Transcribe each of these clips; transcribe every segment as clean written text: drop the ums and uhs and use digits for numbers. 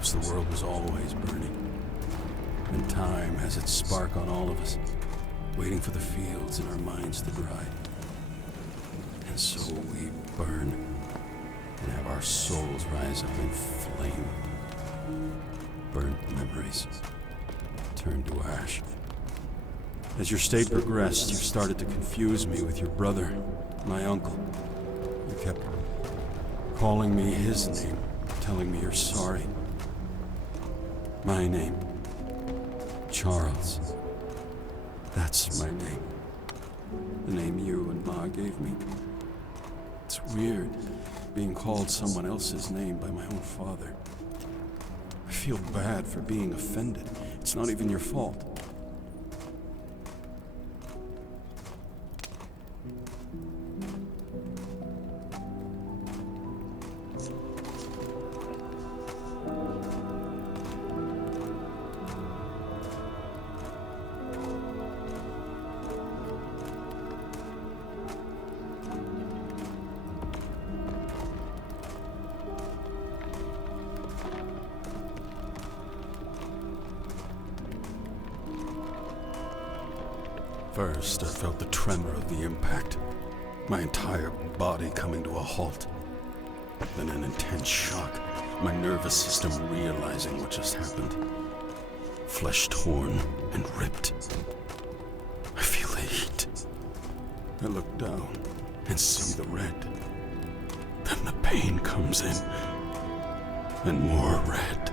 Perhaps the world was always burning, and time has its spark on all of us, waiting for the fields in our minds to dry. And so we burn, and have our souls rise up in flame. Burnt memories turned to ash. As your state progressed, you started to confuse me with your brother, my uncle. You kept calling me his name, telling me you're sorry. My name, Charles. That's my name. The name you and Ma gave me. It's weird, being called someone else's name by my own father. I feel bad for being offended. It's not even your fault. First, I felt the tremor of the impact, my entire body coming to a halt. Then an intense shock, my nervous system realizing what just happened. Flesh torn and ripped. I feel the heat. I look down and see the red. Then the pain comes in, and more red.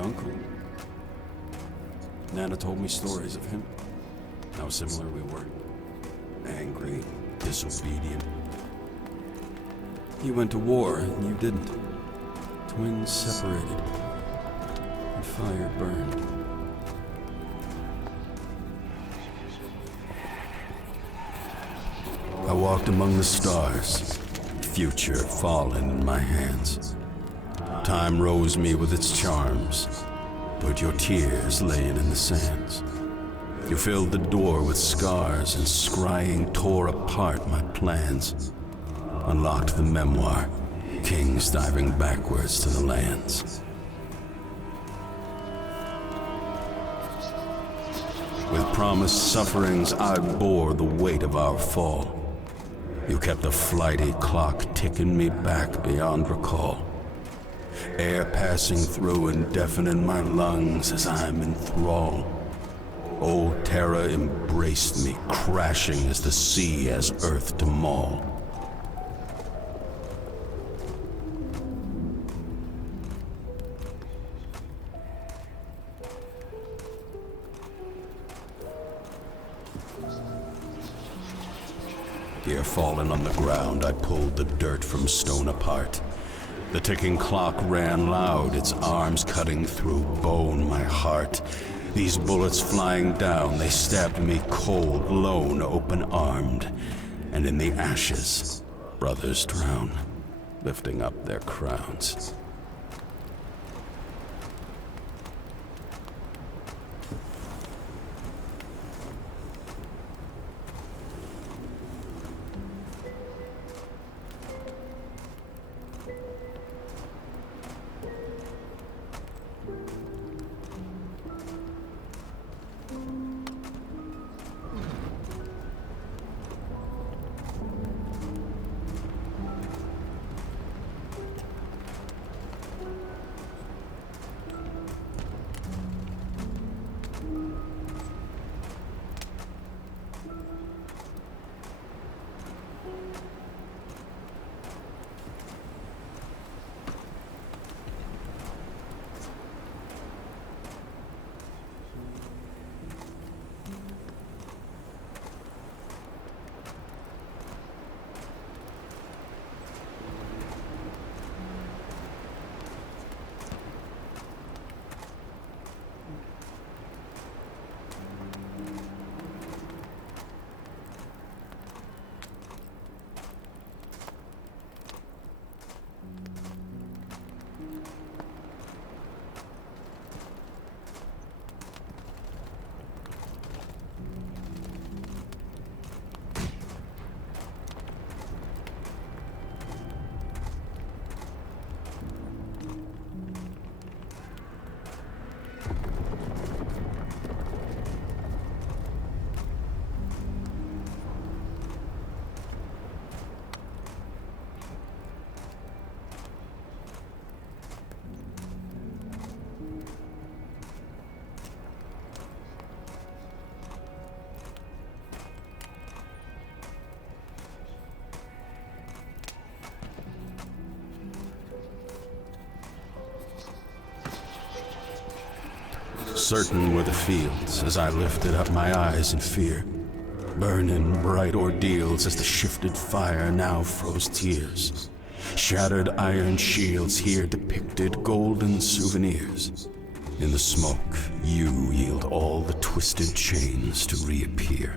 Uncle. Nana told me stories of him, how similar we were. Angry, disobedient. He went to war and you didn't. Twins separated, and fire burned. I walked among the stars, future fallen in my hands. Time rose me with its charms, but your tears laying in the sands. You filled the door with scars and scrying tore apart my plans. Unlocked the memoir, kings diving backwards to the lands. With promised sufferings, I bore the weight of our fall. You kept a flighty clock ticking me back beyond recall. Air passing through and deafening my lungs as I'm in thrall. Old terror embraced me, crashing as the sea has earth to maul. Here fallen on the ground, I pulled the dirt from stone apart. The ticking clock ran loud, its arms cutting through bone my heart. These bullets flying down, they stabbed me cold, lone, open-armed. And in the ashes, brothers drown, lifting up their crowns. Certain were the fields as I lifted up my eyes in fear. Burning bright ordeals as the shifted fire now froze tears. Shattered iron shields here depicted golden souvenirs. In the smoke, you yield all the twisted chains to reappear.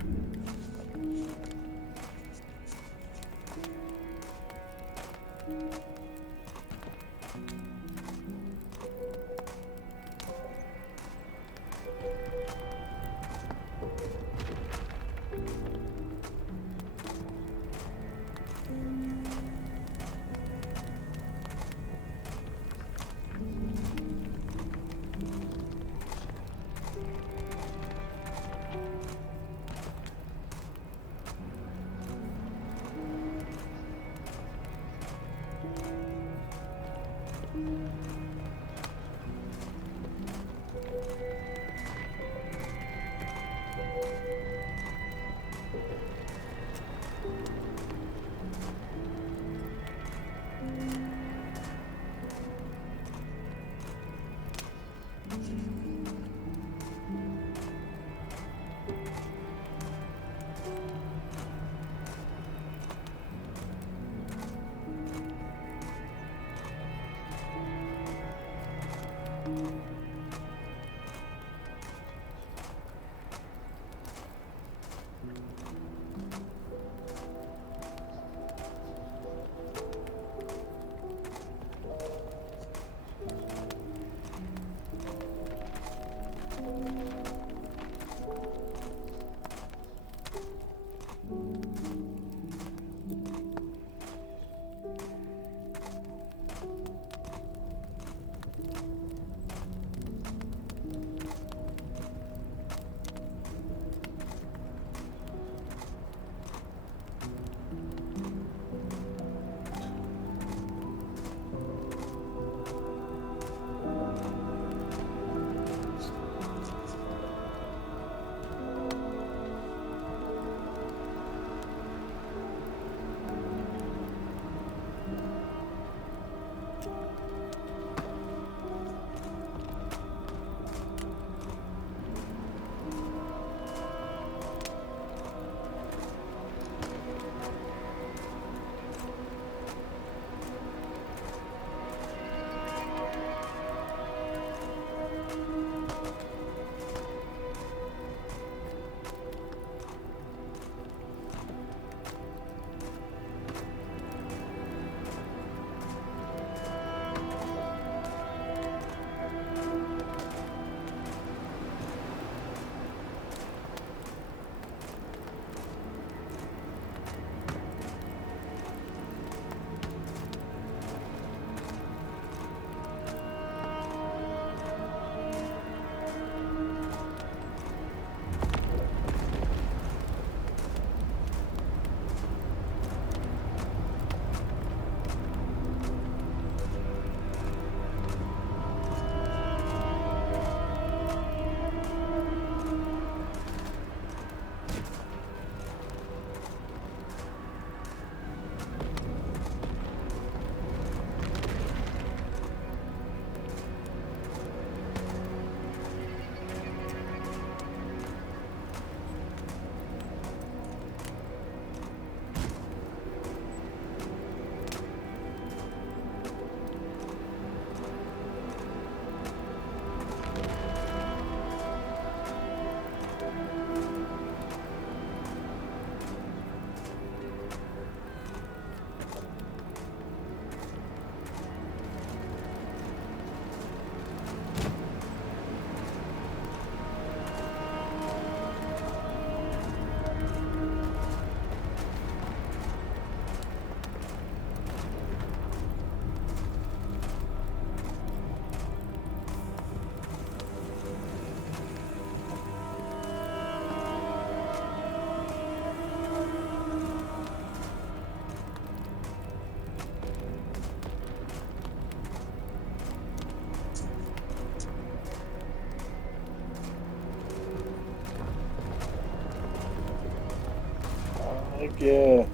Yeah.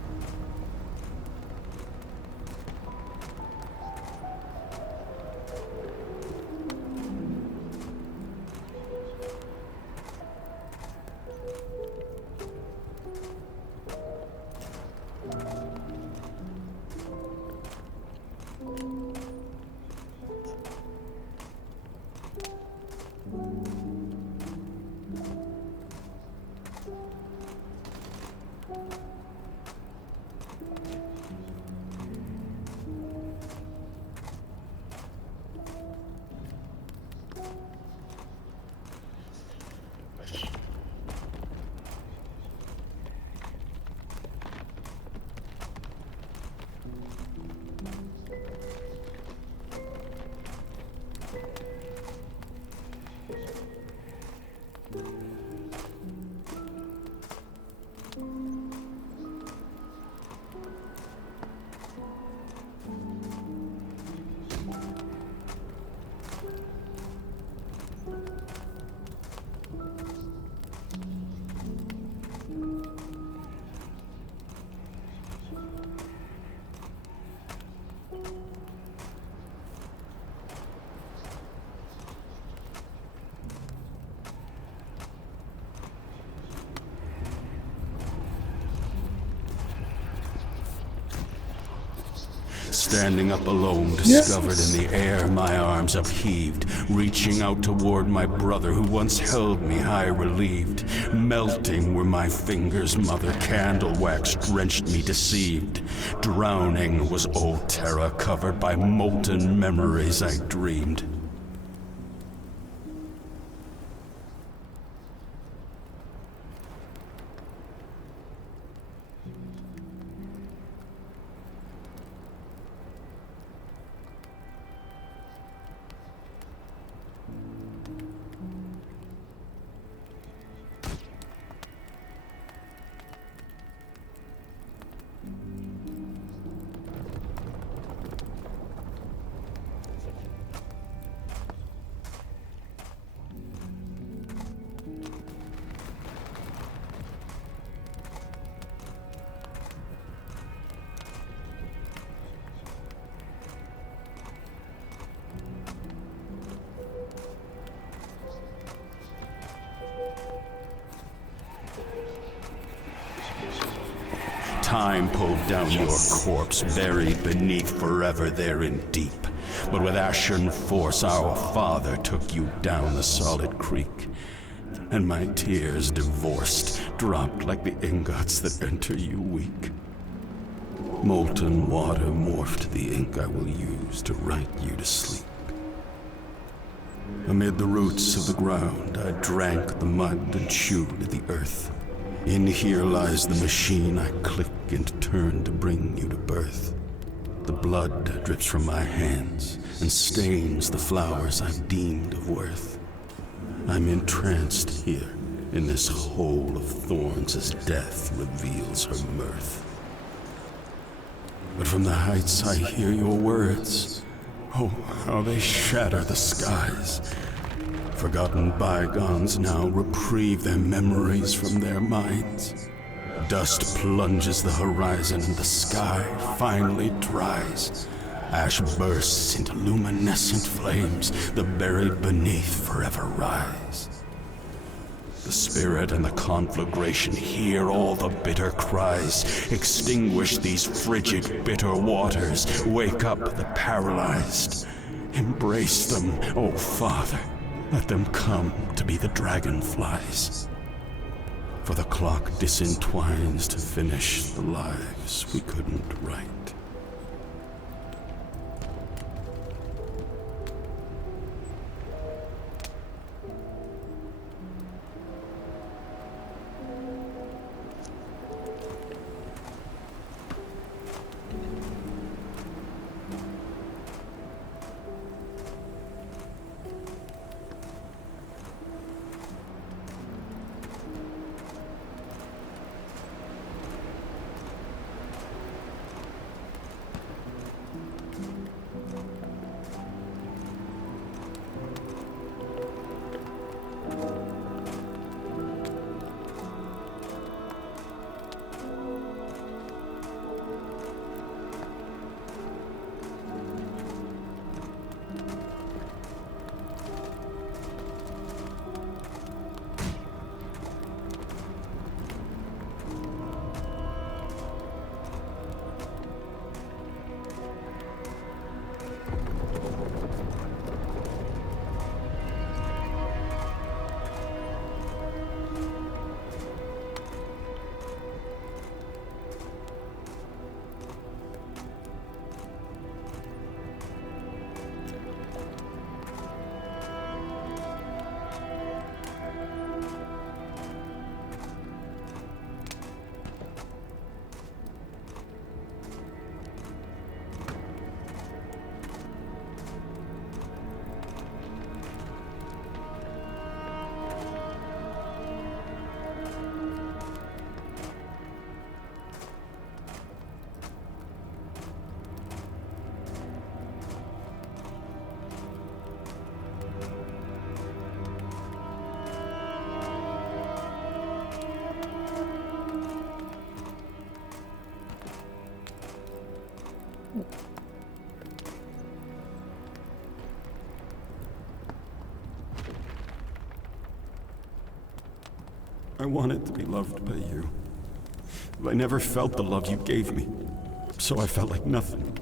Standing up alone, discovered in the air, my arms upheaved, reaching out toward my brother who once held me high relieved. Melting were my fingers, mother candle wax drenched me deceived. Drowning was old terror covered by molten memories I dreamed. Time pulled down your corpse, buried beneath forever there in deep. But with ashen force our father took you down the solid creek. And my tears divorced, dropped like the ingots that enter you weak. Molten water morphed the ink I will use to write you to sleep. Amid the roots of the ground I drank the mud and chewed the earth. In here lies the machine I click and turn to bring you to birth. The blood drips from my hands and stains the flowers I've deemed of worth. I'm entranced here in this hole of thorns as death reveals her mirth. But from the heights I hear your words. Oh, how they shatter the skies. Forgotten bygones now reprieve their memories from their minds. Dust plunges the horizon and the sky finally dries. Ash bursts into luminescent flames, the buried beneath forever rise. The spirit and the conflagration hear all the bitter cries. Extinguish these frigid, bitter waters. Wake up the paralyzed. Embrace them, O Father. Let them come to be the dragonflies. For the clock disentwines to finish the lives we couldn't write. I wanted to be loved by you, but I never felt the love you gave me, so I felt like nothing.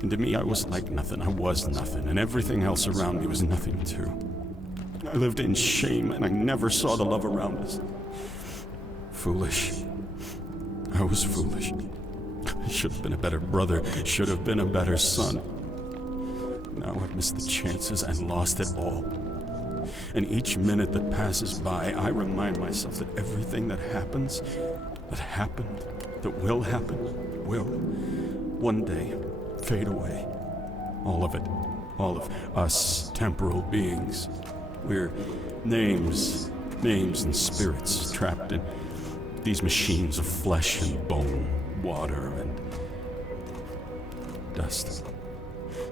And to me, I was like nothing. I was nothing, and everything else around me was nothing too. I lived in shame, and I never saw the love around us. Foolish. I was foolish. I should have been a better brother, should have been a better son. Now I've missed the chances and lost it all. And each minute that passes by, I remind myself that everything that happens, that happened, that will happen, will one day fade away. All of it. All of us temporal beings. We're names and spirits trapped in these machines of flesh and bone, water and dust.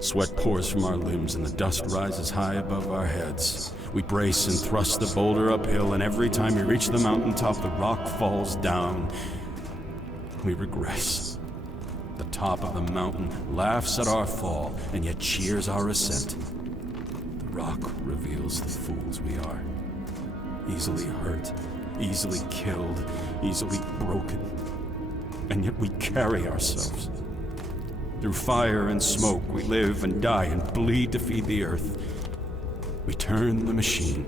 Sweat pours from our limbs and the dust rises high above our heads. We brace and thrust the boulder uphill, and every time we reach the mountaintop, the rock falls down. We regress. The top of the mountain laughs at our fall, and yet cheers our ascent. The rock reveals the fools we are. Easily hurt, easily killed, easily broken. And yet we carry ourselves. Through fire and smoke, we live and die and bleed to feed the earth. We turn the machine.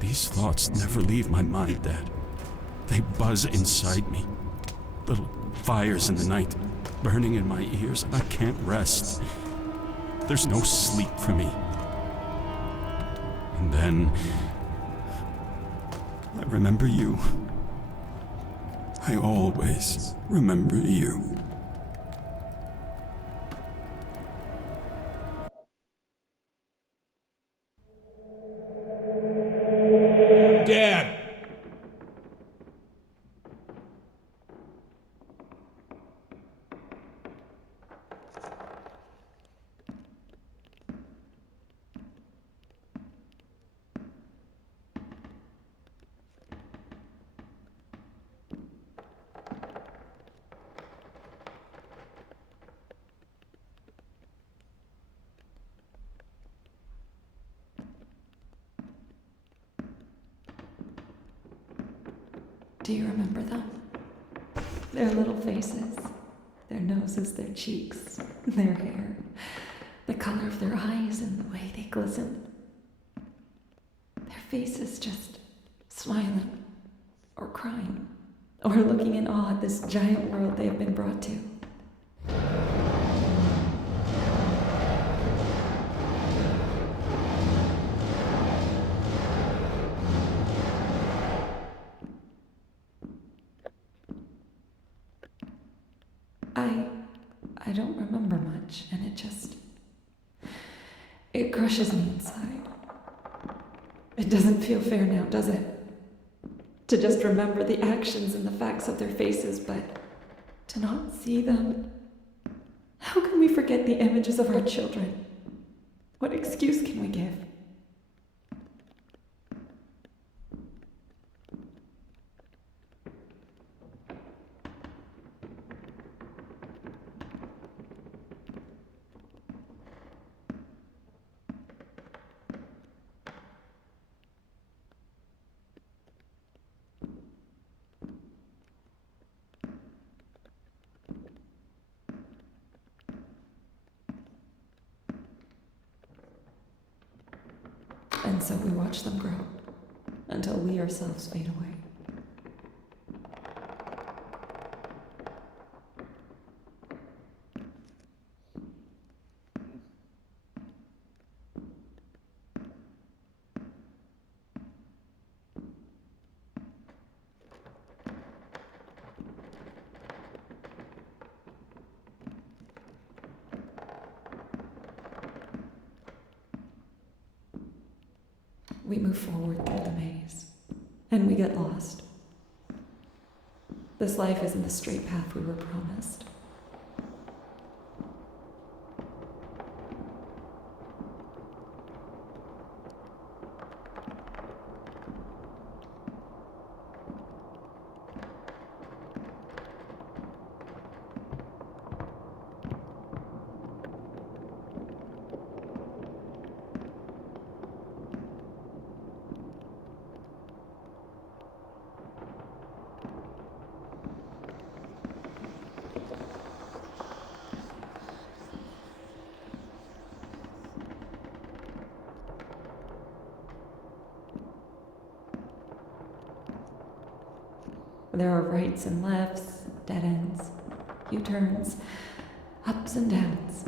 These thoughts never leave my mind, Dad. They buzz inside me. Little fires in the night, burning in my ears, and I can't rest. There's no sleep for me. And then I remember you. I always remember you. Dad! Do you remember them? Their little faces, their noses, their cheeks, their hair, the color of their eyes and the way they glistened. Their faces just smiling or crying or looking in awe at this giant world they have been brought to. I don't remember much, and it crushes me inside. It doesn't feel fair now, does it? To just remember the actions and the facts of their faces, but to not see them. How can we forget the images of our children? What excuse can we give? And so we watch them grow until we ourselves fade away. We move forward through the maze, and we get lost. This life isn't the straight path we were promised. There are rights and lefts, dead ends, U-turns, ups and downs.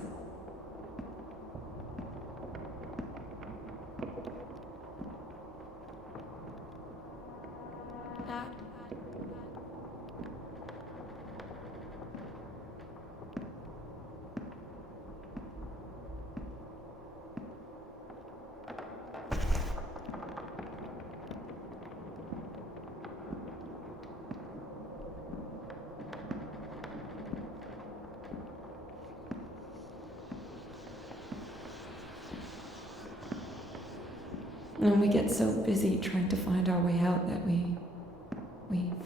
And we get so busy trying to find our way out that we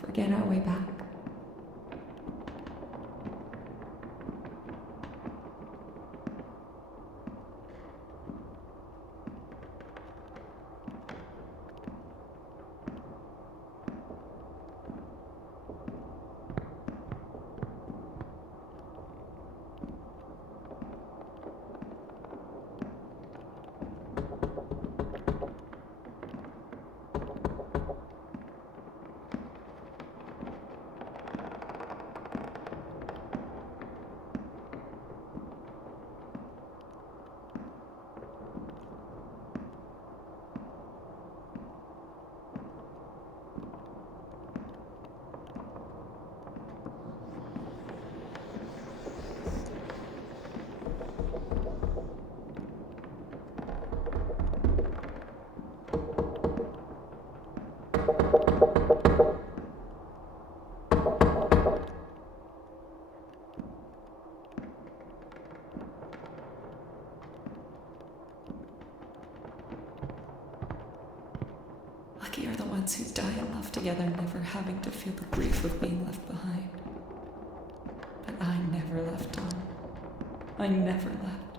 forget our way back. Lucky are the ones who die in love together, never having to feel the grief of being left behind. But I never left, Tom. I never left.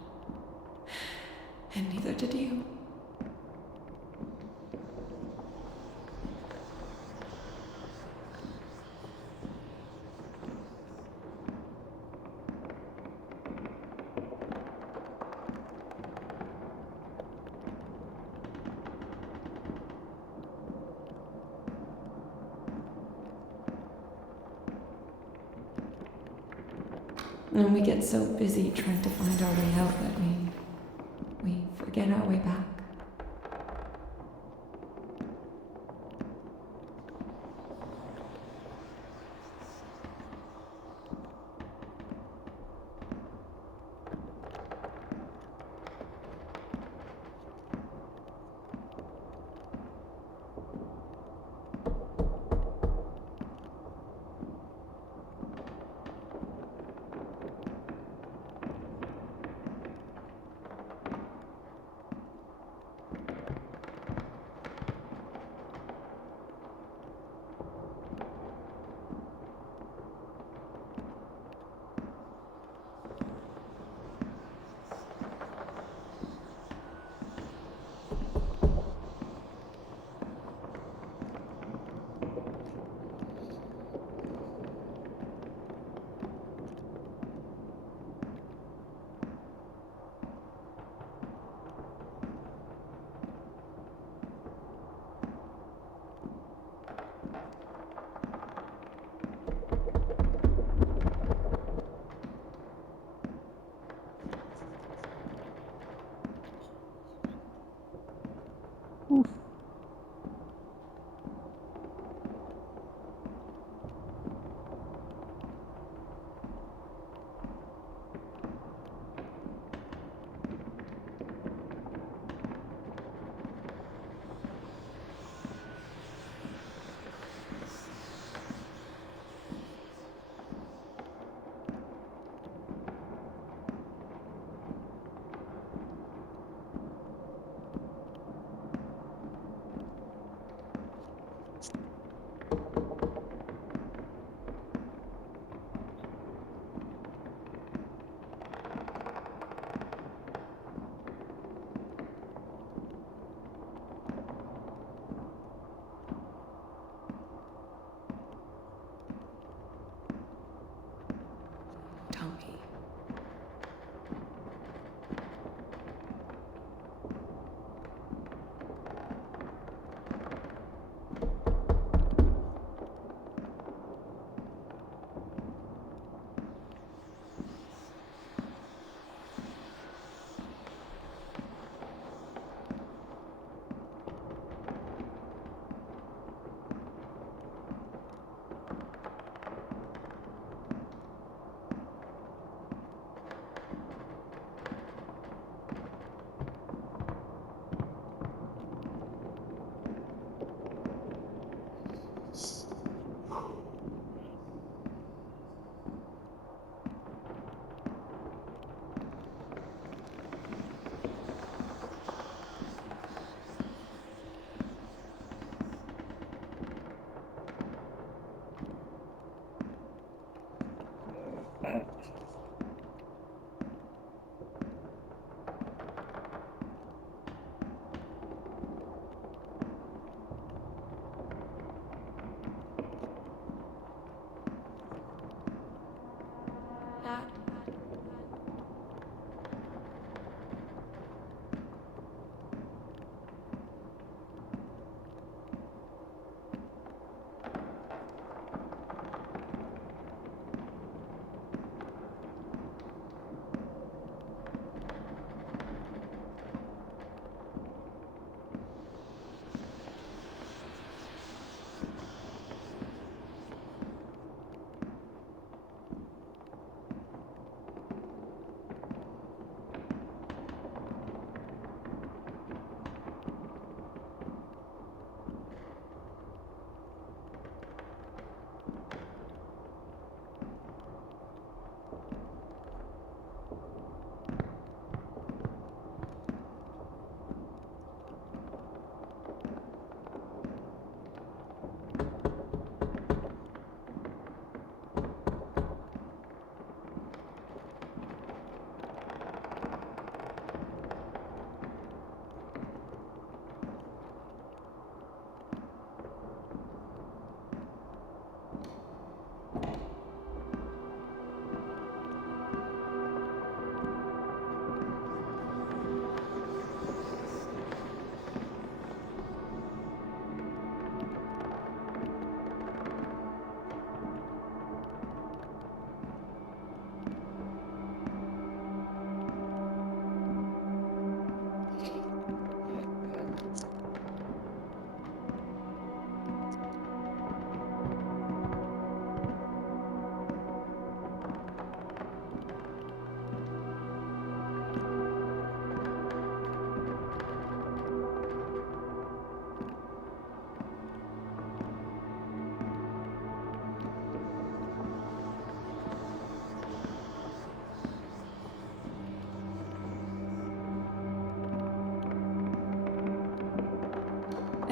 And neither did you. And we get so busy trying to find our way out that we forget our way back.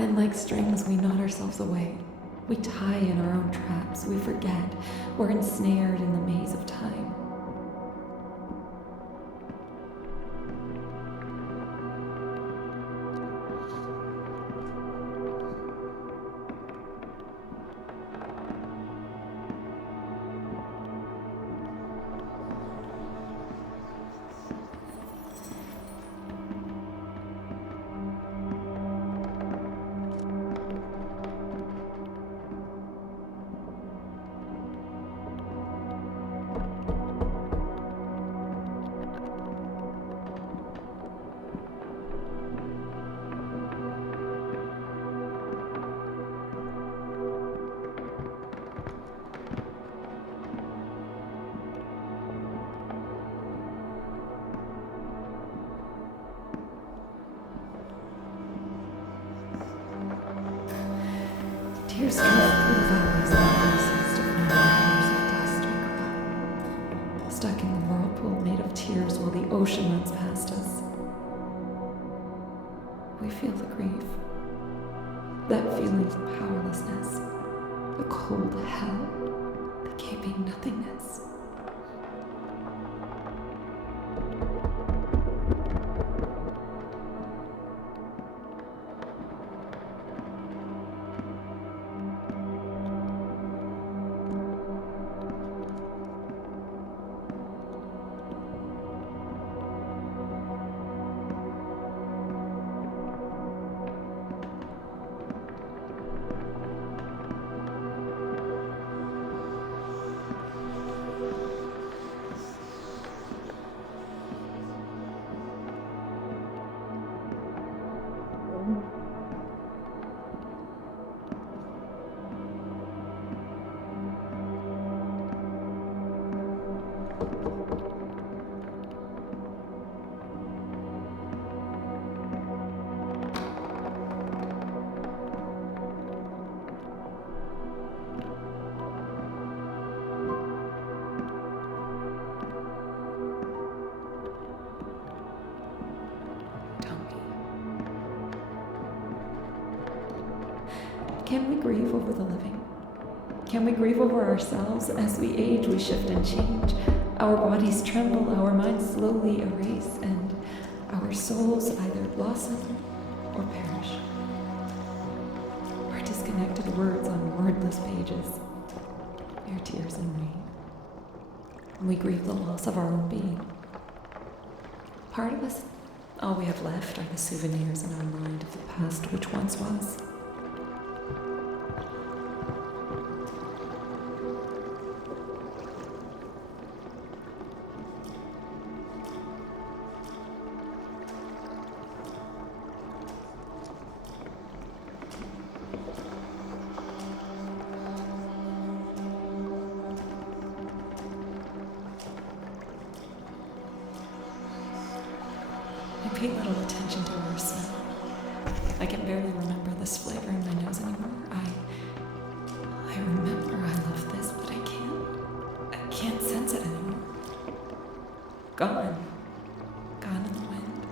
And like strings, we knot ourselves away. We tie in our own traps. We forget. We're ensnared in the maze of time. Tears drift through the valleys and places to find the colors of dust we cry. Stuck in the whirlpool made of tears while the ocean runs past us. We feel the grief. That feeling of powerlessness. The cold hell. The gaping nothingness. Can we grieve over the living? Can we grieve over ourselves? As we age, we shift and change. Our bodies tremble, our minds slowly erase, and our souls either blossom or perish. Our disconnected words on wordless pages, mere tears and rain. And we grieve the loss of our own being. Part of us, all we have left are the souvenirs in our mind of the past which once was. I pay little attention to our smell. I can barely remember this flavor in my nose anymore. I remember I love this, but I can't sense it anymore. Gone. Gone in the wind.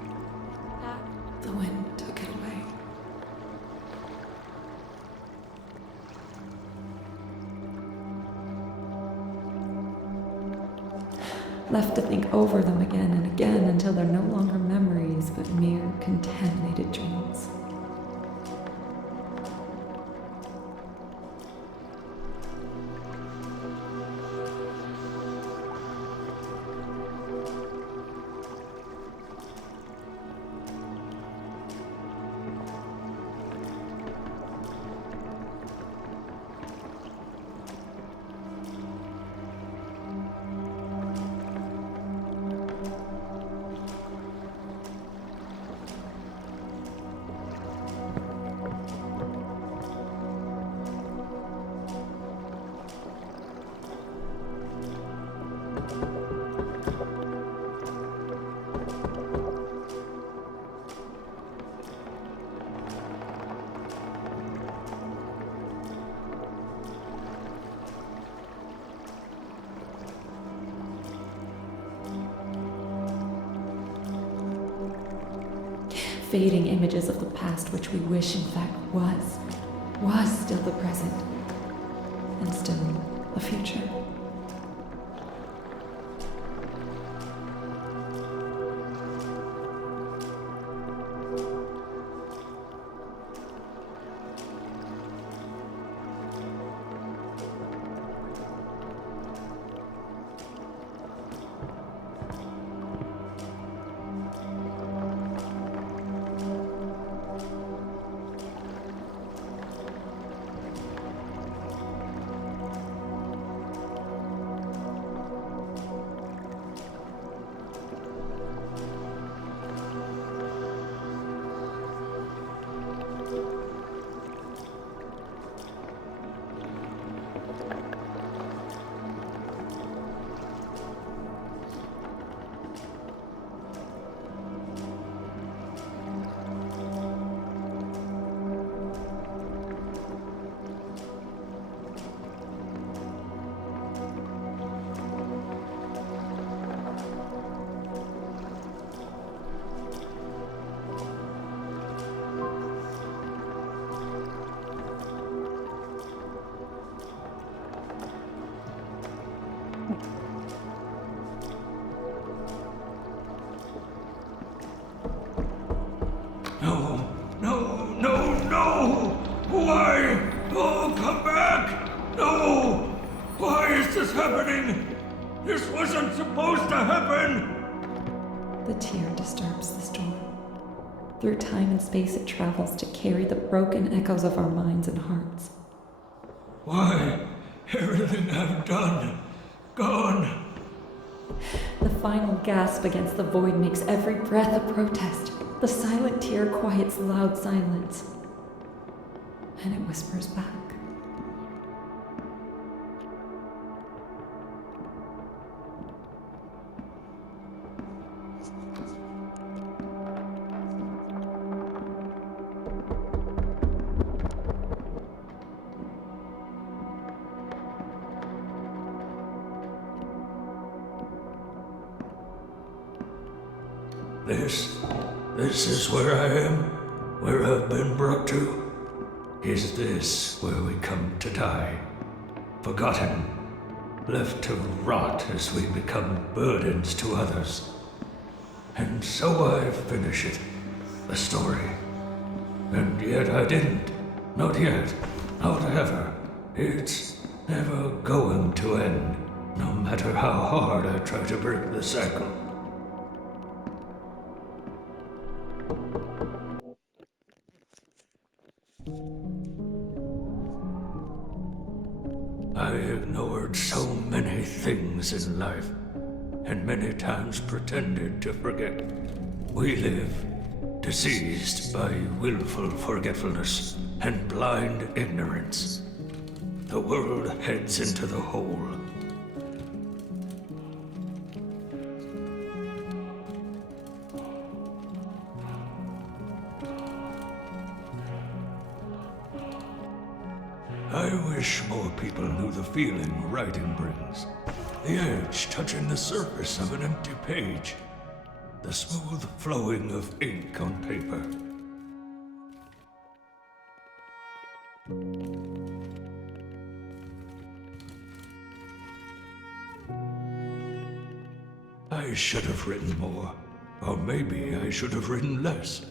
The wind took it away. Left to think over them again and again until they're no longer memories but mere contaminated dreams. fading images of the past which we wish in fact was still the present, and still the future. No, no, no, no! Why? Oh, come back! No! Why is this happening? This wasn't supposed to happen! The tear disturbs the storm. Through time and space it travels to carry the broken echoes of our minds and hearts. Why? Everything I've done, gone. The final gasp against the void makes every breath a protest. The silent tear quiets loud silence. And it whispers back. This is where I am, where I've been brought to. Is this where we come to die? Forgotten, left to rot as we become burdens to others. And so I finish it, the story. And yet I didn't. Not yet. Not ever. It's never going to end, no matter how hard I try to break the cycle. I ignored so many things in life, and many times pretended to forget. We live diseased by willful forgetfulness and blind ignorance. The world heads into the hole. I wish more people knew the feeling writing brings. The edge touching the surface of an empty page. The smooth flowing of ink on paper. I should have written more. Or maybe I should have written less.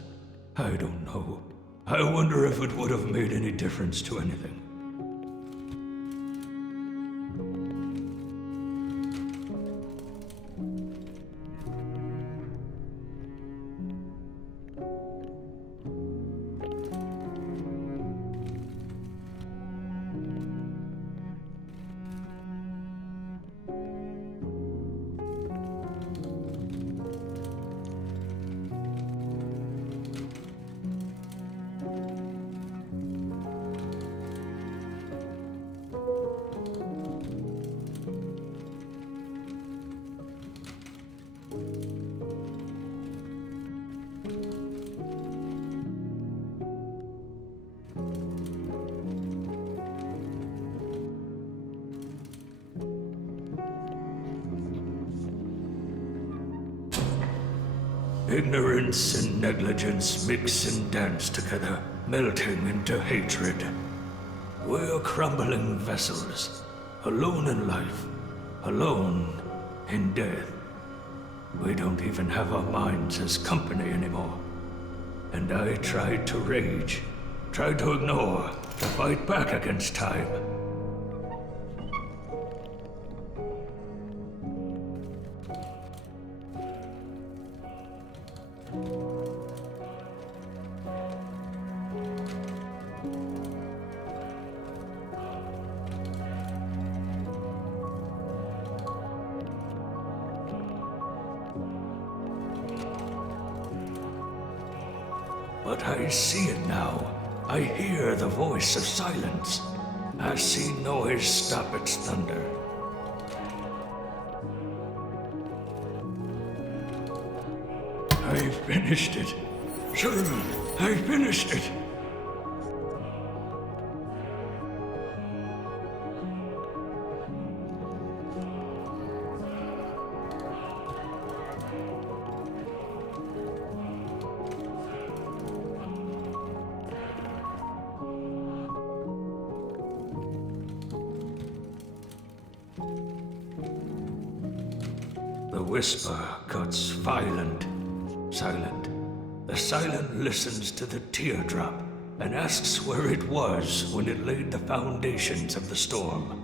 I don't know. I wonder if it would have made any difference to anything. Ignorance and negligence mix and dance together, melting into hatred. We're crumbling vessels, alone in life, alone in death. We don't even have our minds as company anymore. And I tried to rage, tried to ignore, to fight back against time. But I see it now. I hear the voice of silence. I see noise stop its thunder. I finished it. Children, I finished it. The whisper cuts violent, silent. The silent listens to the teardrop and asks where it was when it laid the foundations of the storm.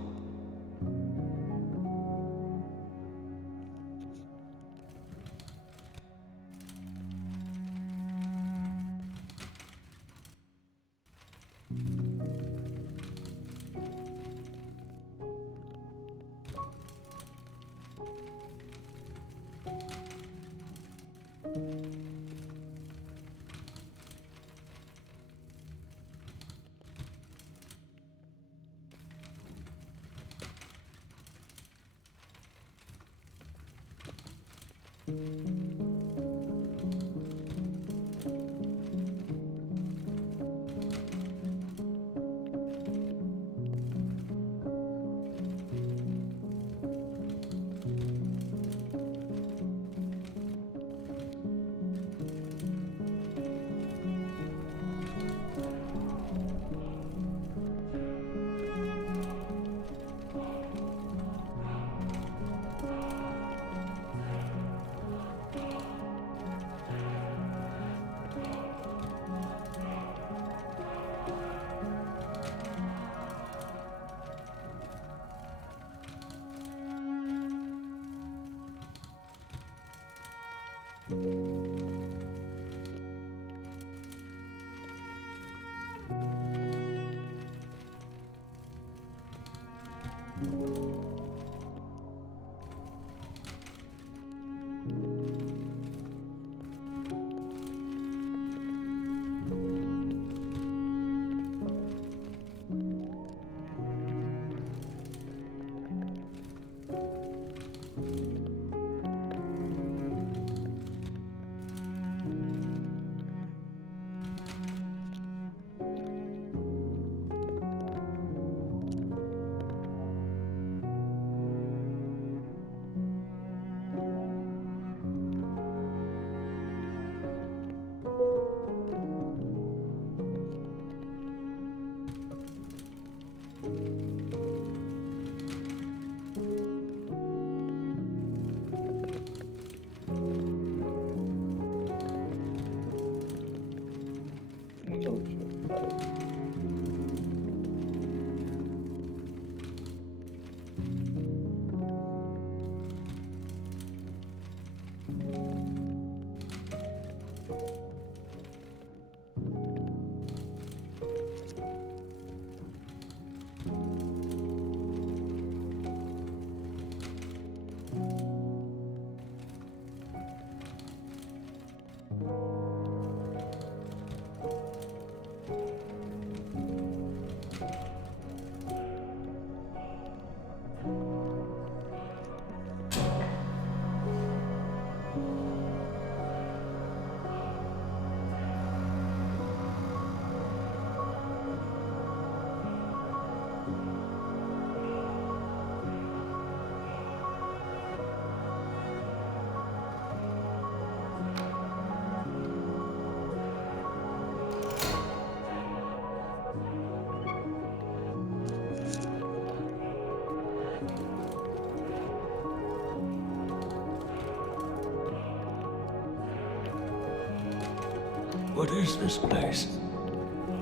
What is this place?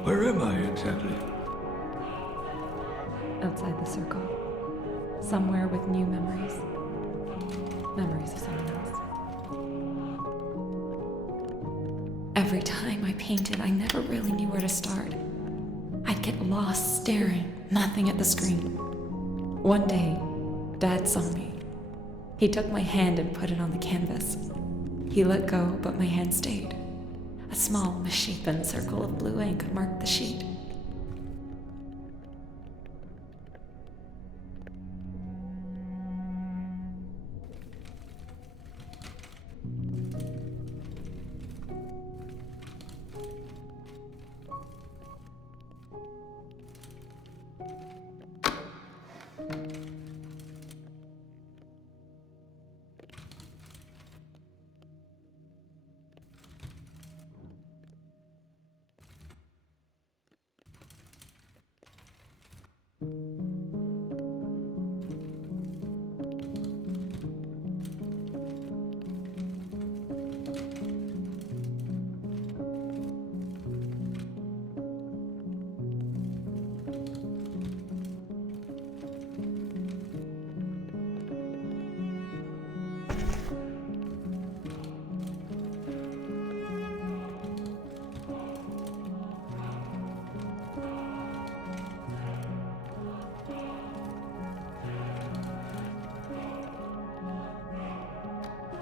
Where am I exactly? Outside the circle. Somewhere with new memories. Memories of someone else. Every time I painted, I never really knew where to start. I'd get lost staring, nothing at the screen. One day, Dad saw me. He took my hand and put it on the canvas. He let go, but my hand stayed. A small, misshapen circle of blue ink marked the sheet.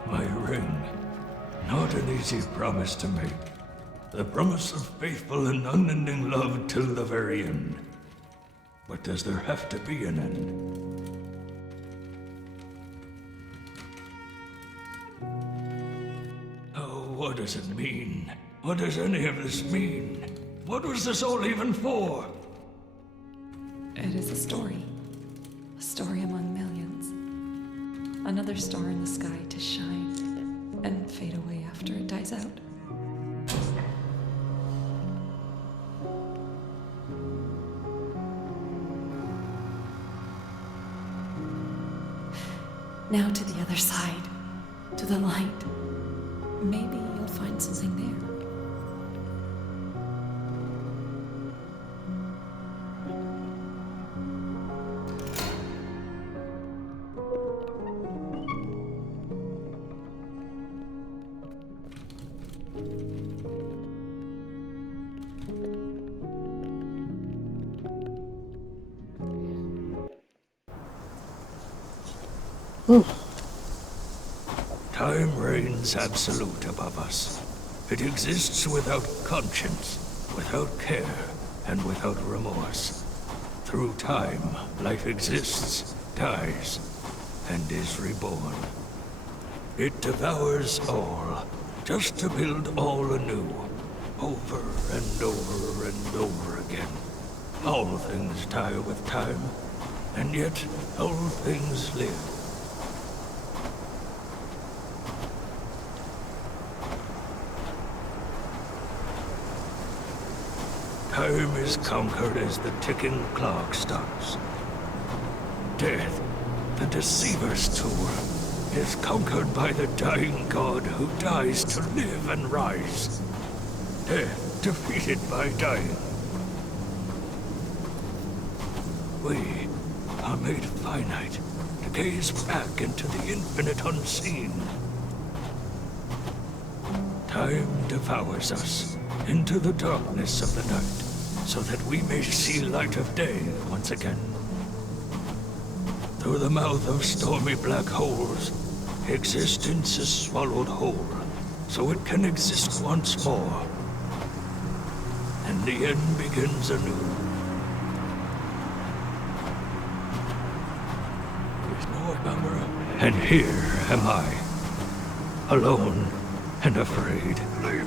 My ring. Not an easy promise to make. The promise of faithful and unending love till the very end. But does there have to be an end? Oh, what does it mean? What does any of this mean? What was this all even for? It is a story. A story among millions. Another star in the sky to shine and fade away after it dies out. Now to the other side, to the light. Maybe you'll find something there. Time reigns absolute above us. It exists without conscience, without care, and without remorse. Through time, life exists, dies, and is reborn. It devours all, just to build all anew, over and over and over again. All things die with time, and yet all things live. Time is conquered as the ticking clock stops. Death, the deceiver's tool, is conquered by the dying god who dies to live and rise. Death defeated by dying. We are made finite to gaze back into the infinite unseen. Time devours us into the darkness of the night, so that we may see light of day once again. Through the mouth of stormy black holes, existence is swallowed whole, so it can exist once more. And the end begins anew. There's no number. And here am I, alone and afraid. Leave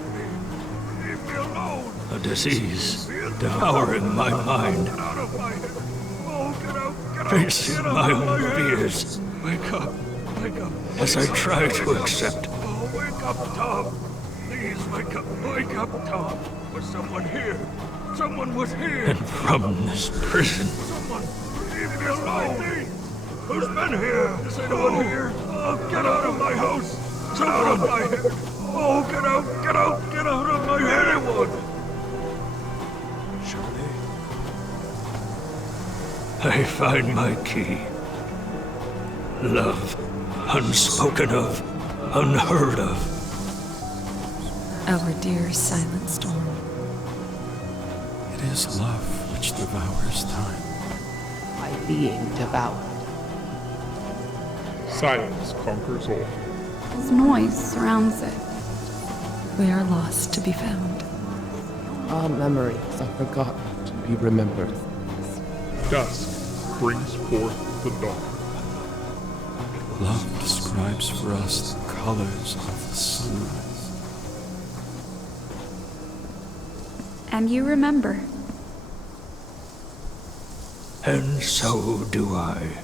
me alone. A disease devouring my mind. Get out of my head. Oh, get out. Facing my own fears. Wake up. As I try to accept. Oh, wake up, Tom. Please wake up. Wake up, Tom. Was someone here? Someone was here. And from this prison. Someone. Leave me alone. Who's been here? Is anyone here? Oh, get out of my house. Someone of my head. Oh, get out of my head. one. Surely, I find my key. Love, unspoken of, unheard of. Our dear silent storm. It is love which devours time. By being devoured. Silence conquers all. As noise surrounds it. We are lost to be found. All memories are forgotten to be remembered. Dusk brings forth the dawn. Love describes for us the colors of the sunrise. And you remember. And so do I.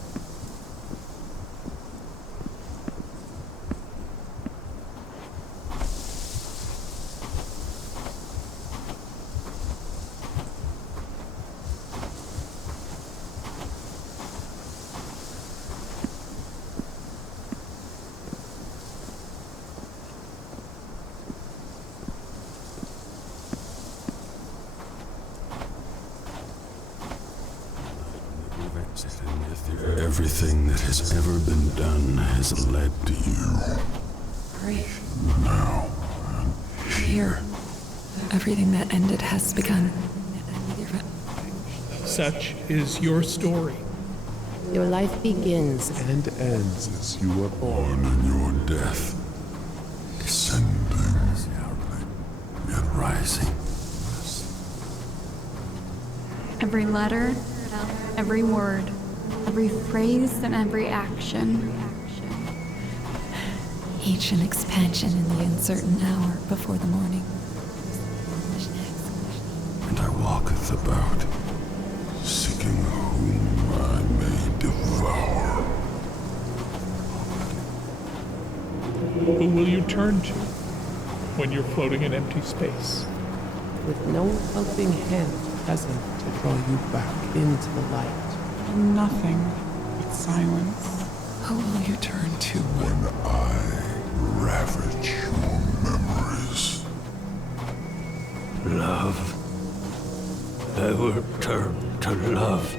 Everything that has ever been done has led to you. Hurry. Now, Here. Everything that ended has begun. Such is your story. Your life begins and ends as you were born. in your death, descending, yet rising. Every letter, every word, every phrase, and every action. Each an expansion in the uncertain hour before the morning. And I walketh about, seeking whom I may devour. Who will you turn to when you're floating in empty space? With no helping hand present to draw you back into the light. Nothing but silence. Who will you turn to? When I ravage your memories. Love. I will turn to love.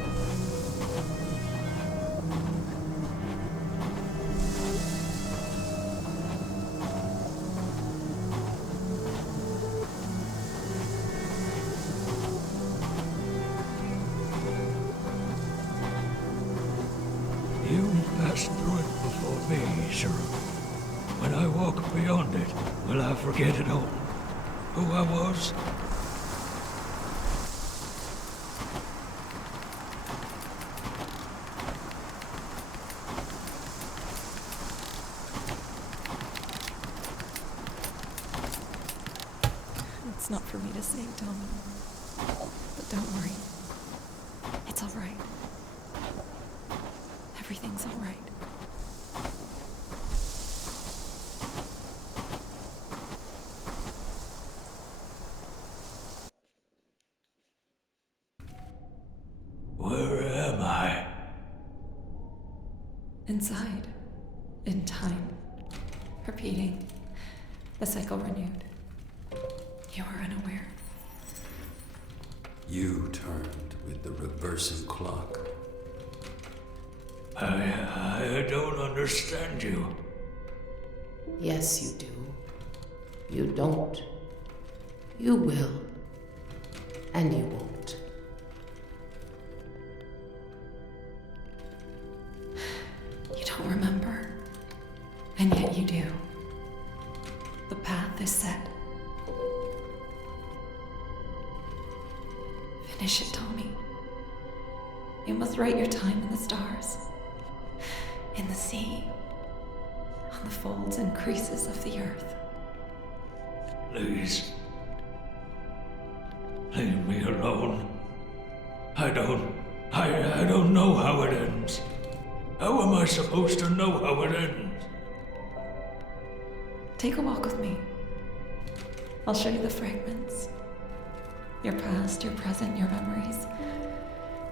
You passed through it before me, Cheryl. When I walk beyond it, will I forget it all? Who I was? It's not for me to say, Tommy. But don't worry. It's all right. Everything's all right. Where am I? Inside. In time. Repeating. The cycle renewed. You were unaware. You turned with the reversing clock. I don't understand you. Yes, you do. You don't. You will. And you won't. You don't remember. And yet you do. The path is set. Finish it, Tommy. You must write your time in the stars, in the sea, on the folds and creases of the earth. Please. Leave me alone. I don't know how it ends. How am I supposed to know how it ends? Take a walk with me. I'll show you the fragments. Your past, your present, your memories.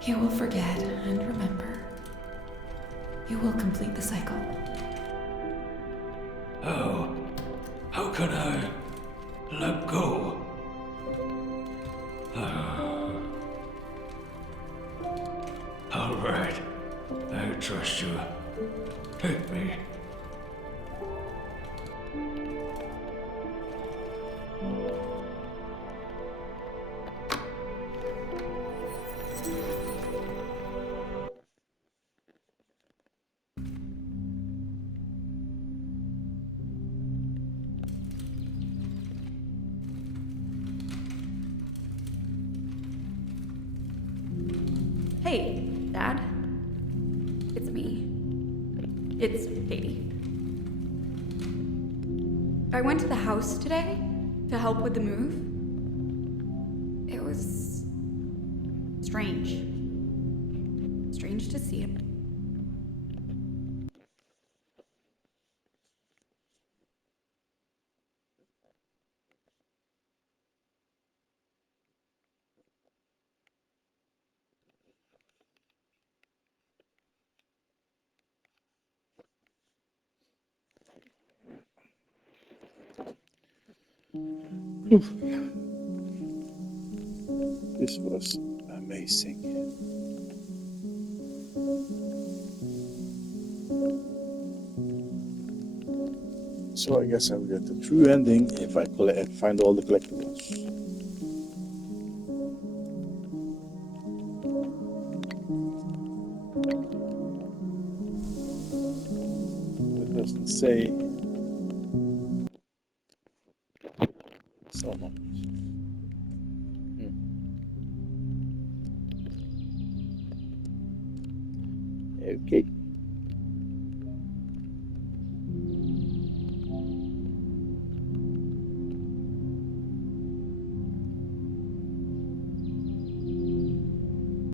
You will forget and remember. You will complete the cycle. How can I let go? All right. I trust you. Take me. Hey, Dad. It's me. It's Katie. I went to the house today to help with the move. It was strange. Strange to see it. This was amazing. So I guess I'll get the true ending if I find all the collectibles. It doesn't say so much. Okay.